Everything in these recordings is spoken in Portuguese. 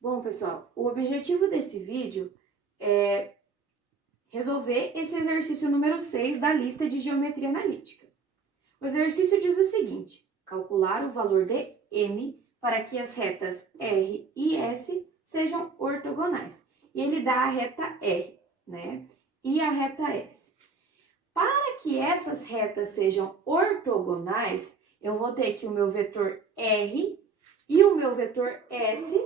Bom, pessoal, o objetivo desse vídeo é resolver esse exercício número 6 da lista de geometria analítica. O exercício diz o seguinte: calcular o valor de M para que as retas R e S sejam ortogonais. E ele dá a reta R, né? E a reta S. Para que essas retas sejam ortogonais, eu vou ter que o meu vetor R e o meu vetor S,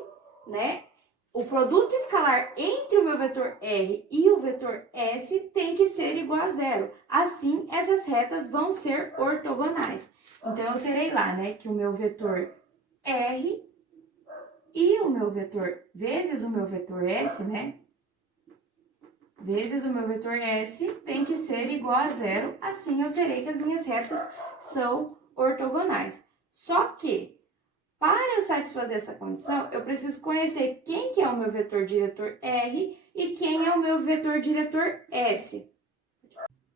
né? O produto escalar entre o meu vetor R e o vetor S tem que ser igual a zero. Assim, essas retas vão ser ortogonais. Então, eu terei lá, né, que o meu vetor R e o meu vetor vezes o meu vetor S, né, vezes o meu vetor S tem que ser igual a zero. Assim, eu terei que as minhas retas são ortogonais. Só que, para eu satisfazer essa condição, eu preciso conhecer quem que é o meu vetor diretor R e quem é o meu vetor diretor S.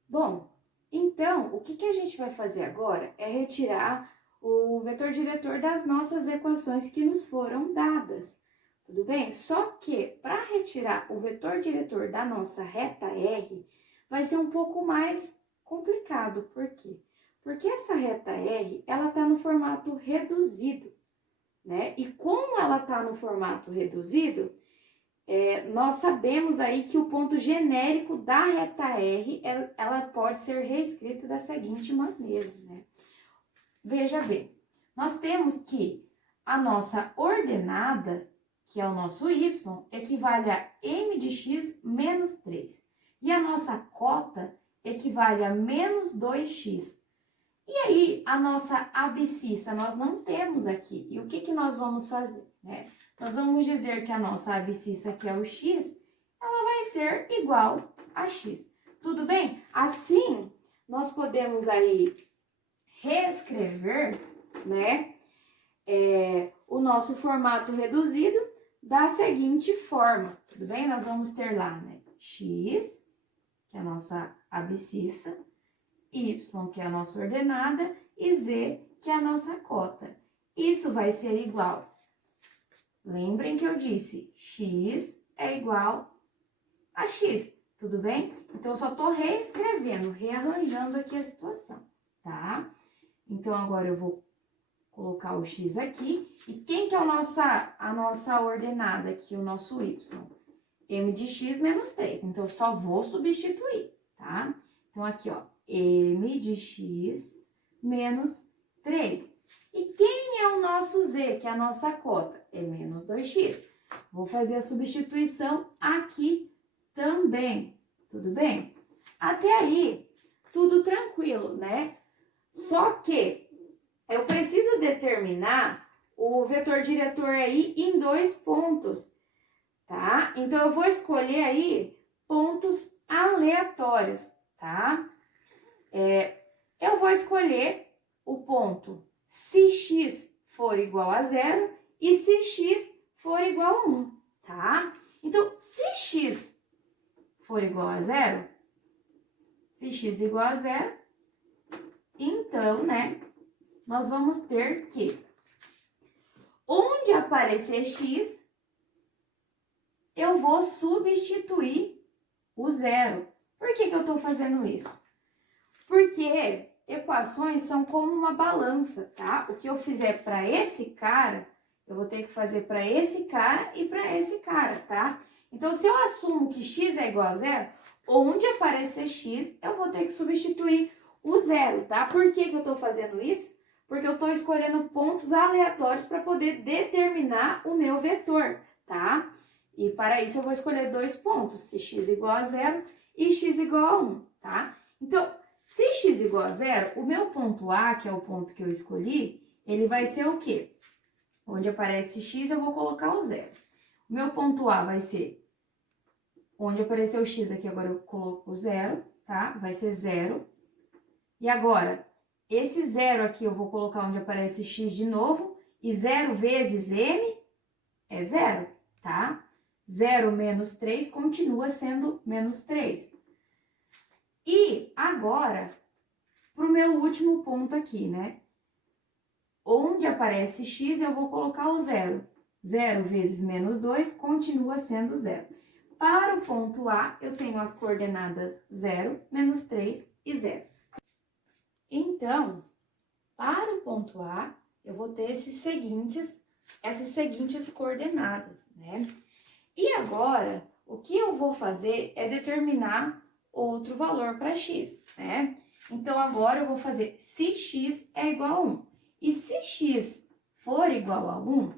Bom, então, o que a gente vai fazer agora é retirar o vetor diretor das nossas equações que nos foram dadas. Tudo bem? Só que, para retirar o vetor diretor da nossa reta R, vai ser um pouco mais complicado. Por quê? Porque essa reta R, ela está no formato reduzido, né? E como ela está no formato reduzido, nós sabemos aí que o ponto genérico da reta R, ela pode ser reescrita da seguinte maneira, né? Veja bem, nós temos que a nossa ordenada, que é o nosso y, equivale a m de x menos 3. E a nossa cota equivale a menos 2x. E aí, a nossa abscissa nós não temos aqui. E o que nós vamos fazer, né? Nós vamos dizer que a nossa abscissa, que é o x, ela vai ser igual a x. Tudo bem? Assim, nós podemos aí reescrever, né, o nosso formato reduzido da seguinte forma. Tudo bem? Nós vamos ter lá, né, x, que é a nossa abscissa, y, que é a nossa ordenada, e z, que é a nossa cota. Isso vai ser igual. Lembrem que eu disse x é igual a x, tudo bem? Então, eu só tô reescrevendo, rearranjando aqui a situação, tá? Então, agora eu vou colocar o x aqui. E quem que é a nossa ordenada aqui, o nosso y? M de x menos 3. Então, eu só vou substituir, tá? Então, aqui, ó, m de x menos 3. E quem é o nosso z, que é a nossa cota? É menos 2x. Vou fazer a substituição aqui também, tudo bem? Até aí, tudo tranquilo, né? Só que eu preciso determinar o vetor diretor aí em 2 pontos, tá? Então, eu vou escolher aí pontos aleatórios, tá? Eu vou escolher o ponto se x for igual a 0 e se x for igual a 1, tá? Então, se x for igual a 0, se x igual a 0, então, né, nós vamos ter que, onde aparecer x, eu vou substituir o 0. Por que eu estou fazendo isso? Porque equações são como uma balança, tá? O que eu fizer para esse cara, eu vou ter que fazer para esse cara e para esse cara, tá? Então, se eu assumo que x é igual a 0, onde aparecer x, eu vou ter que substituir o 0, tá? Por que eu estou fazendo isso? Porque eu estou escolhendo pontos aleatórios para poder determinar o meu vetor, tá? E para isso eu vou escolher 2 pontos, se x igual a 0 e x igual a 1, tá? Então, se x igual a 0, o meu ponto A, que é o ponto que eu escolhi, ele vai ser o quê? Onde aparece x, eu vou colocar o 0. O meu ponto A vai ser, onde apareceu o x aqui, agora eu coloco o 0, tá? Vai ser 0. E agora, esse 0 aqui eu vou colocar onde aparece x de novo, e 0 vezes m é 0, tá? 0 menos 3 continua sendo menos 3. E agora, para o meu último ponto aqui, né? Onde aparece x, eu vou colocar o 0. 0 vezes menos 2 continua sendo 0. Para o ponto A, eu tenho as coordenadas 0, menos 3 e 0. Então, para o ponto A, eu vou ter essas seguintes coordenadas, né? E agora, o que eu vou fazer é determinar outro valor para x, né? Então, agora eu vou fazer se x é igual a 1. E se x for igual a 1,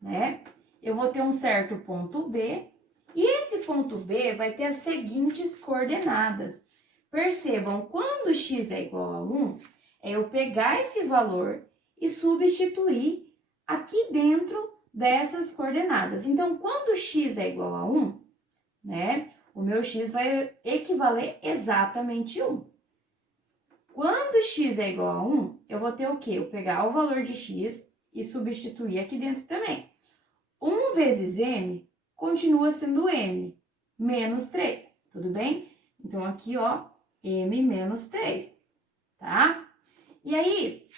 né? Eu vou ter um certo ponto B, e esse ponto B vai ter as seguintes coordenadas. Percebam, quando x é igual a 1, é eu pegar esse valor e substituir aqui dentro dessas coordenadas. Então, quando x é igual a 1, né? O meu x vai equivaler exatamente 1. Quando x é igual a 1, eu vou ter o quê? Eu pegar o valor de x e substituir aqui dentro também. 1 vezes m continua sendo m, menos 3, tudo bem? Então, aqui, ó, m menos 3, tá? E aí,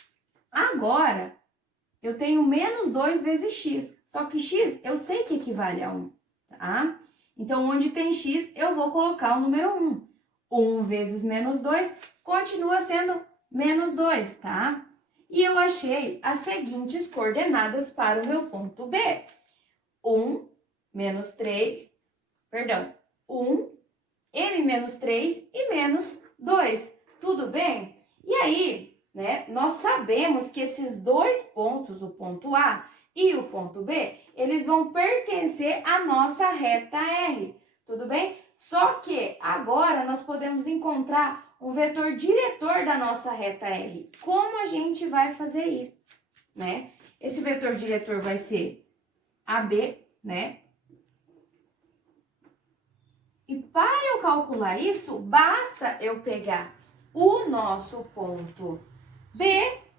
agora, eu tenho menos 2 vezes x, só que x eu sei que equivale a 1, tá? Então, onde tem x, eu vou colocar o número 1. 1 vezes menos 2 continua sendo menos 2, tá? E eu achei as seguintes coordenadas para o meu ponto B. 1, menos 3, perdão, 1, m menos 3 e menos 2, tudo bem? E aí, né, nós sabemos que esses dois pontos, o ponto A e o ponto B, eles vão pertencer à nossa reta R, tudo bem? Só que agora nós podemos encontrar um vetor diretor da nossa reta R. Como a gente vai fazer isso, né? Esse vetor diretor vai ser AB, né? E para eu calcular isso, basta eu pegar o nosso ponto B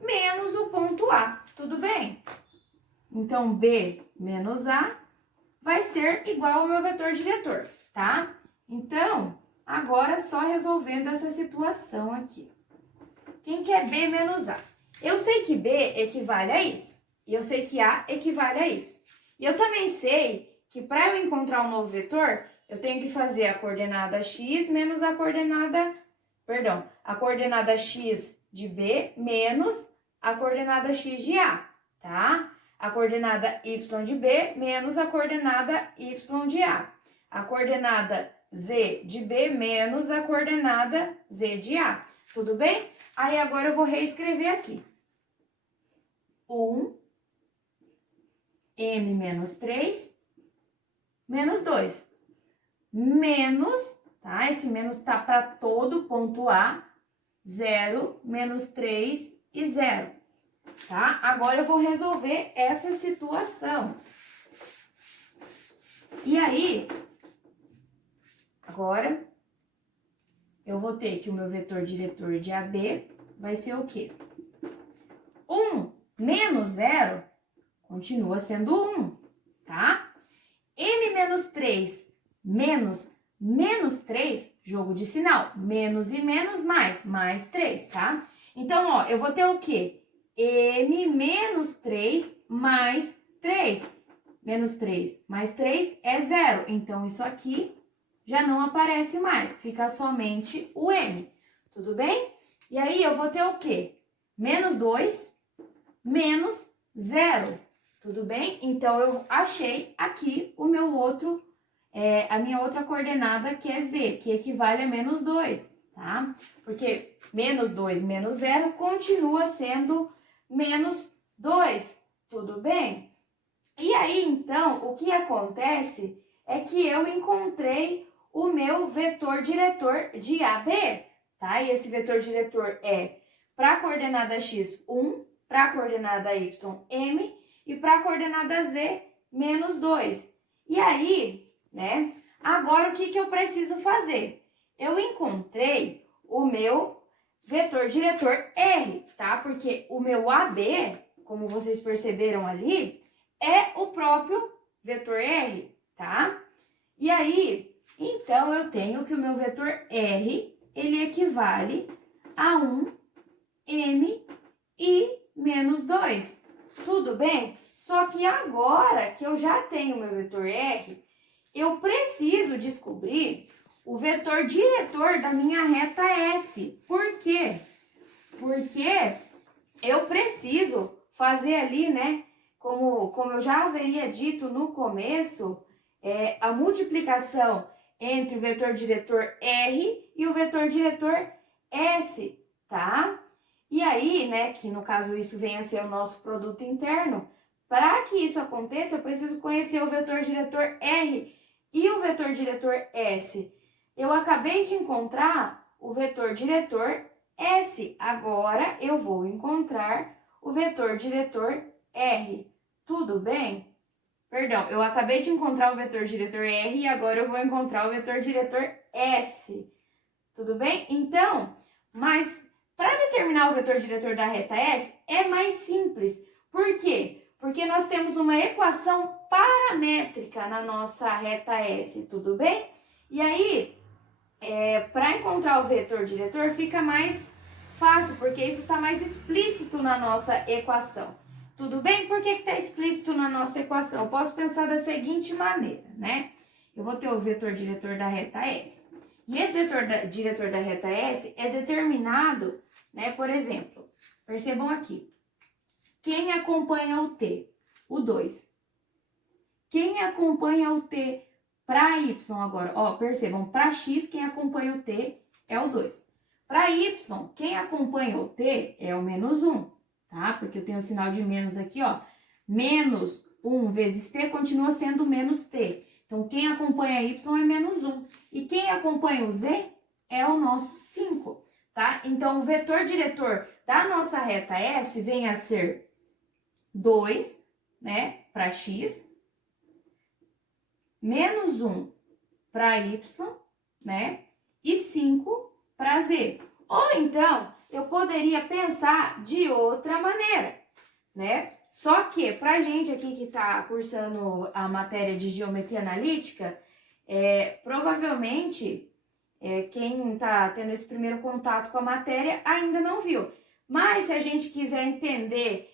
menos o ponto A, tudo bem? Então, B menos A vai ser igual ao meu vetor diretor, tá? Então, agora só resolvendo essa situação aqui. Quem que é B menos A? Eu sei que B equivale a isso, e eu sei que A equivale a isso. E eu também sei que para eu encontrar um novo vetor, eu tenho que fazer a coordenada x menos a coordenada x de B menos a coordenada x de A, tá? A coordenada y de B menos a coordenada y de A. A coordenada z de B menos a coordenada z de A. Tudo bem? Aí agora eu vou reescrever aqui. 1, m menos 3, menos 2. Menos, tá? Esse menos tá para todo ponto A, 0, menos 3 e 0, tá? Agora eu vou resolver essa situação. E aí, agora, eu vou ter que o meu vetor diretor de AB vai ser o quê? 1 menos 0 continua sendo 1, tá? M menos 3 menos 3, jogo de sinal, menos e menos mais 3, tá? Então, ó, eu vou ter o quê? M menos 3 mais 3. Menos 3 mais 3 é 0, então isso aqui já não aparece mais, fica somente o M, tudo bem? E aí, eu vou ter o quê? Menos 2 menos 0, tudo bem? Então, eu achei aqui o meu outro, a minha outra coordenada, que é Z, que equivale a menos 2, tá? Porque menos 2 menos 0 continua sendo menos 2, tudo bem? E aí, então, o que acontece é que eu encontrei o meu vetor diretor de AB, tá? E esse vetor diretor é para a coordenada x, 1, para a coordenada y, m, e para a coordenada z, menos 2. E aí, né, agora o que eu preciso fazer? Eu encontrei o meu vetor diretor R, tá? Porque o meu AB, como vocês perceberam ali, é o próprio vetor R, tá? E aí, então, eu tenho que o meu vetor R, ele equivale a 1 m e menos 2. Tudo bem? Só que agora que eu já tenho o meu vetor R, eu preciso descobrir o vetor diretor da minha reta S. Por quê? Porque eu preciso fazer ali, né, como eu já haveria dito no começo, a multiplicação entre o vetor diretor R e o vetor diretor S, tá? E aí, né, que no caso isso venha a ser o nosso produto interno, para que isso aconteça, eu preciso conhecer o vetor diretor R e o vetor diretor S. Eu acabei de encontrar o vetor diretor S. Agora eu vou encontrar o vetor diretor R. Tudo bem? Perdão, eu acabei de encontrar o vetor diretor R e agora eu vou encontrar o vetor diretor S. Tudo bem? Então, mas para determinar o vetor diretor da reta S é mais simples. Por quê? Porque nós temos uma equação paramétrica na nossa reta S, tudo bem? E aí, para encontrar o vetor diretor fica mais fácil, porque isso está mais explícito na nossa equação. Tudo bem? Por que está explícito na nossa equação? Eu posso pensar da seguinte maneira, né? Eu vou ter o vetor diretor da reta S. E esse vetor diretor da reta S é determinado, né? Por exemplo, percebam aqui. Quem acompanha o T? O 2. Quem acompanha o T para Y agora? Ó, percebam, para X, quem acompanha o T é o 2. Para Y, quem acompanha o T é o menos 1, tá? Porque eu tenho o sinal de menos aqui, ó. Menos 1 vezes T continua sendo menos T. Então, quem acompanha Y é menos 1. E quem acompanha o Z é o nosso 5, tá? Então, o vetor diretor da nossa reta S vem a ser 2, né, para X, menos 1 para Y, né, e 5 para Z. Ou então, eu poderia pensar de outra maneira, né? Só que, pra gente aqui que tá cursando a matéria de geometria analítica, provavelmente, quem tá tendo esse primeiro contato com a matéria ainda não viu. Mas, se a gente quiser entender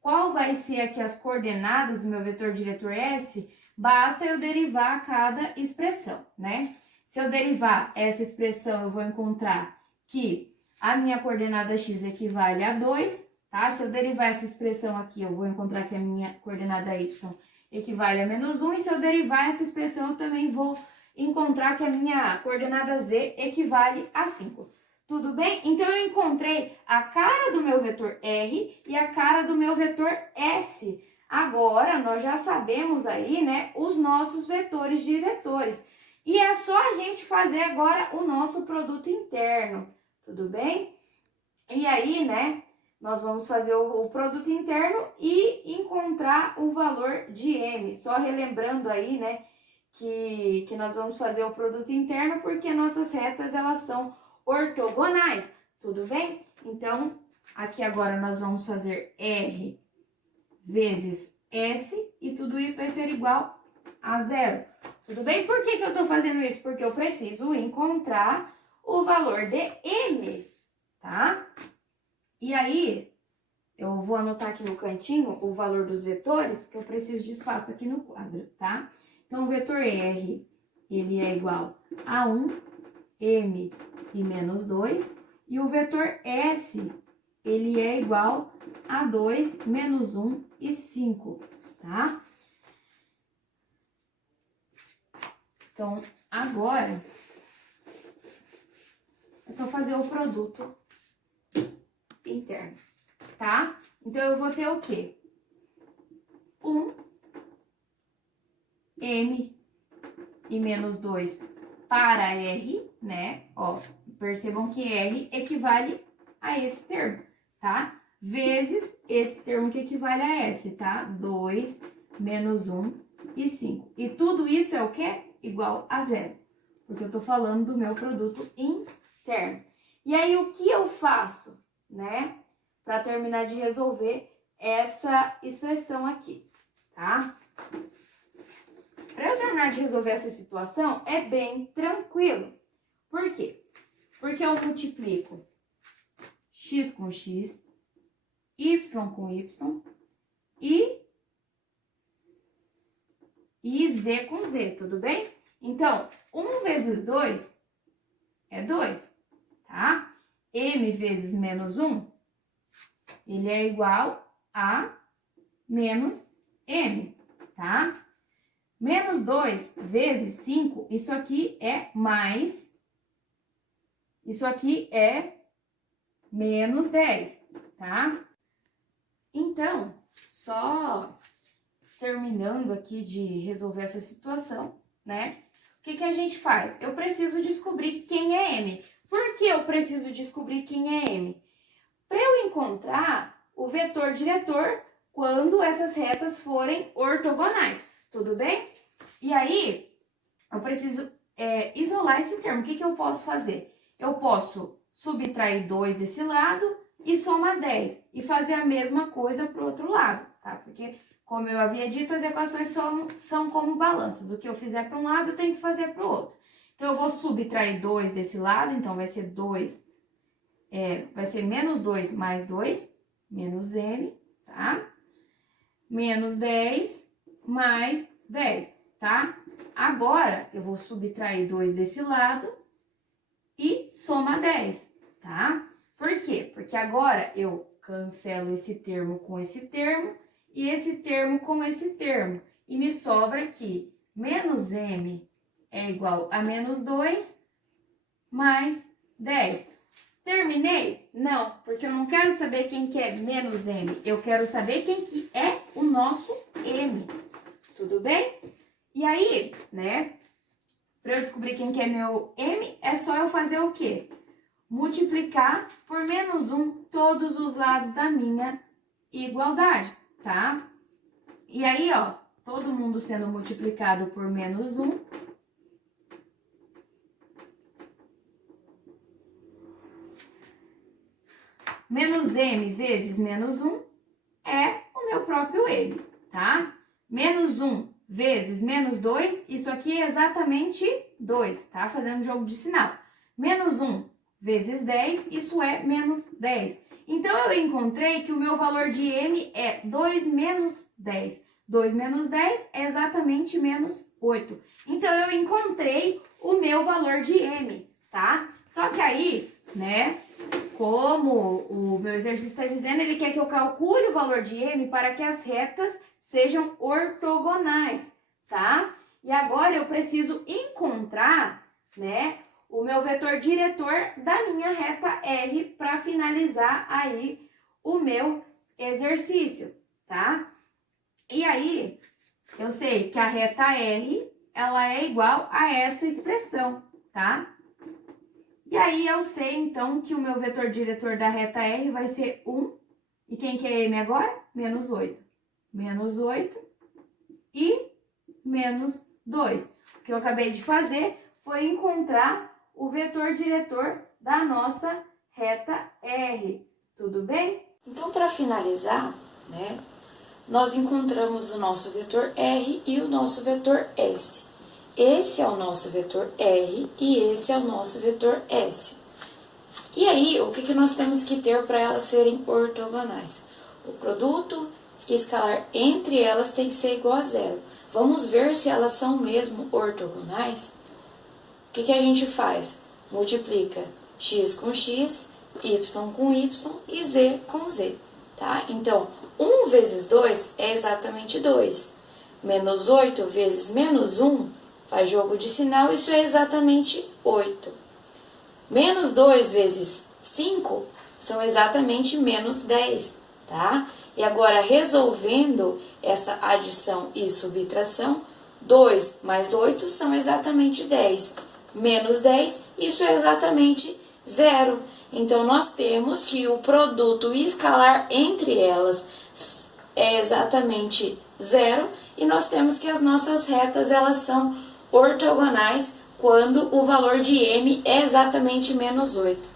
qual vai ser aqui as coordenadas do meu vetor diretor S, basta eu derivar cada expressão, né? Se eu derivar essa expressão, eu vou encontrar que a minha coordenada x equivale a 2, tá? Se eu derivar essa expressão aqui, eu vou encontrar que a minha coordenada y equivale a menos 1. E se eu derivar essa expressão, eu também vou encontrar que a minha coordenada z equivale a 5. Tudo bem? Então, eu encontrei a cara do meu vetor R e a cara do meu vetor S. Agora, nós já sabemos aí, né, os nossos vetores diretores. E é só a gente fazer agora o nosso produto interno, tudo bem? E aí, né, nós vamos fazer o produto interno e encontrar o valor de M. Só relembrando aí, né, que nós vamos fazer o produto interno porque nossas retas, elas são ortogonais, tudo bem? Então, aqui agora nós vamos fazer R vezes S e tudo isso vai ser igual a 0. Tudo bem? Por que eu estou fazendo isso? Porque eu preciso encontrar o valor de M, tá? E aí, eu vou anotar aqui no cantinho o valor dos vetores, porque eu preciso de espaço aqui no quadro, tá? Então, o vetor R, ele é igual a 1, M e menos 2. E o vetor S, ele é igual a 2, menos 1 e 5, tá? Então, agora, é só fazer o produto interno, tá? Então, eu vou ter o quê? 1, M e menos 2 para R, né? Ó, percebam que R equivale a esse termo, tá? Vezes esse termo que equivale a S, tá? 2, menos 1 e 5. E tudo isso é o quê? Igual a 0, porque eu tô falando do meu produto interno. E aí, o que eu faço, né, para terminar de resolver essa expressão aqui, tá? Para eu terminar de resolver essa situação, é bem tranquilo. Por quê? Porque eu multiplico x com x, y com y, e Z com Z, tudo bem? Então, 1 vezes 2 é 2, tá? M vezes menos 1, ele é igual a menos M, tá? Menos 2 vezes 5, isso aqui é mais, isso aqui é menos 10, tá? Então, só terminando aqui de resolver essa situação, né? O que que a gente faz? Eu preciso descobrir quem é M. Por que eu preciso descobrir quem é M? Para eu encontrar o vetor diretor quando essas retas forem ortogonais, tudo bem? E aí, eu preciso isolar esse termo. O que que eu posso fazer? Eu posso subtrair 2 desse lado e somar 10 e fazer a mesma coisa para o outro lado, tá? Porque, como eu havia dito, as equações são como balanças. O que eu fizer para um lado, eu tenho que fazer para o outro. Então, eu vou subtrair 2 desse lado, então vai ser 2, vai ser menos 2 mais 2, menos M, tá? Menos 10 mais 10, tá? Agora, eu vou subtrair 2 desse lado e soma 10, tá? Por quê? Porque agora eu cancelo esse termo com esse termo e esse termo com esse termo. E me sobra aqui, menos M é igual a menos 2 mais 10. Terminei? Não, porque eu não quero saber quem que é menos M. Eu quero saber quem que é o nosso M. Tudo bem? E aí, né, para eu descobrir quem que é meu M, é só eu fazer o quê? Multiplicar por menos 1 todos os lados da minha igualdade, tá? E aí, ó, todo mundo sendo multiplicado por menos 1. Menos M vezes menos 1 é o meu próprio M, tá? Menos 1 vezes menos 2, isso aqui é exatamente 2, tá? Fazendo jogo de sinal. Menos 1 vezes 10, isso é menos 10. Então, eu encontrei que o meu valor de M é 2 menos 10. 2 menos 10 é exatamente menos 8. Então, eu encontrei o meu valor de M, tá? Só que aí, né, como o meu exercício está dizendo, ele quer que eu calcule o valor de M para que as retas sejam ortogonais, tá? E agora eu preciso encontrar, né, o meu vetor diretor da minha reta R para finalizar aí o meu exercício, tá? E aí, eu sei que a reta R, ela é igual a essa expressão, tá? E aí, eu sei, então, que o meu vetor diretor da reta R vai ser 1. E quem que é M agora? Menos 8. Menos 8 e menos 2. O que eu acabei de fazer foi encontrar o vetor diretor da nossa reta R. Tudo bem? Então, para finalizar, né, nós encontramos o nosso vetor R e o nosso vetor S. Esse é o nosso vetor R e esse é o nosso vetor S. E aí, o que nós temos que ter para elas serem ortogonais? O produto escalar entre elas tem que ser igual a zero. Vamos ver se elas são mesmo ortogonais? O que a gente faz? Multiplica x com x, y com y e z com z, tá? Então, 1 vezes 2 é exatamente 2. Menos 8 vezes menos 1, faz jogo de sinal, isso é exatamente 8. Menos 2 vezes 5 são exatamente menos 10, tá? E agora, resolvendo essa adição e subtração, 2 mais 8 são exatamente 10. Menos 10, isso é exatamente 0. Então, nós temos que o produto escalar entre elas é exatamente 0. E nós temos que as nossas retas, elas são ortogonais quando o valor de M é exatamente menos 8.